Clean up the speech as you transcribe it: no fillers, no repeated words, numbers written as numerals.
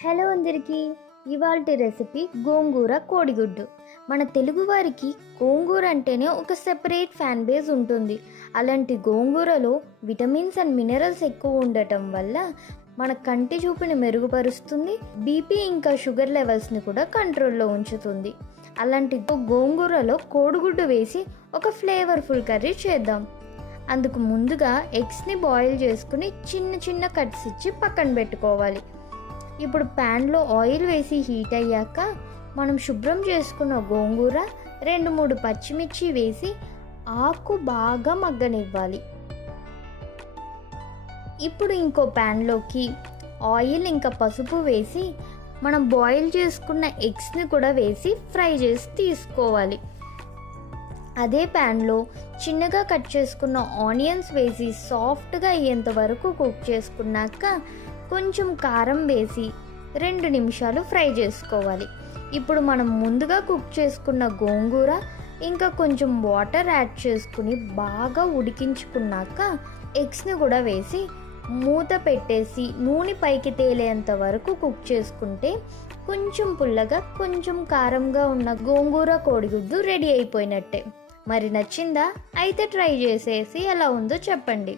Hello అందరికీ. ఇవాల్టి recipe గోంగూర కోడిగుడ్డు. మన తెలుగు వారికి గోంగూర అంటేనే ఒక సెపరేట్ ఫ్యాన్ బేస్ ఉంటుంది. అలాంటి గోంగూరలో విటమిన్స్ అండ్ మినరల్స్ ఎక్కువ ఉండటం వల్ల మన కంటి చూపుని మెరుగుపరుస్తుంది, బీపీ ఇంకా షుగర్ లెవెల్స్ని కూడా కంట్రోల్లో ఉంచుతుంది. అలాంటి గోంగూరలో కోడిగుడ్డు వేసి ఒక ఫ్లేవర్ఫుల్ కర్రీ చేద్దాం. అందుకు ముందుగా ఎగ్స్ని బాయిల్ చేసుకుని చిన్న చిన్న కట్స్ ఇచ్చి పక్కన పెట్టుకోవాలి. ఇప్పుడు ప్యాన్లో ఆయిల్ వేసి హీట్ అయ్యాక మనం శుభ్రం చేసుకున్న గోంగూర, 2-3 పచ్చిమిర్చి వేసి ఆకు బాగా మగ్గనివ్వాలి. ఇప్పుడు ఇంకో ప్యాన్లోకి ఆయిల్ ఇంకా పసుపు వేసి మనం బాయిల్ చేసుకున్న ఎగ్స్ని కూడా వేసి ఫ్రై చేసి తీసుకోవాలి. అదే ప్యాన్లో చిన్నగా కట్ చేసుకున్న ఆనియన్స్ వేసి సాఫ్ట్గా అయ్యేంత వరకు కుక్ చేసుకున్నాక కొంచెం కారం వేసి 2 నిమిషాలు ఫ్రై చేసుకోవాలి. ఇప్పుడు మనం ముందుగా కుక్ చేసుకున్న గోంగూర ఇంకా కొంచెం వాటర్ యాడ్ చేసుకుని బాగా ఉడికించుకున్నాక ఎగ్స్ని కూడా వేసి మూత పెట్టేసి నూనె పైకి తేలేంత వరకు కుక్ చేసుకుంటే కొంచెం పుల్లగా కొంచెం కారంగా ఉన్న గోంగూర కోడిగుడ్డు రెడీ అయిపోయినట్టే. మరి నచ్చిందా? అయితే ట్రై చేసేసి ఎలా ఉందో చెప్పండి.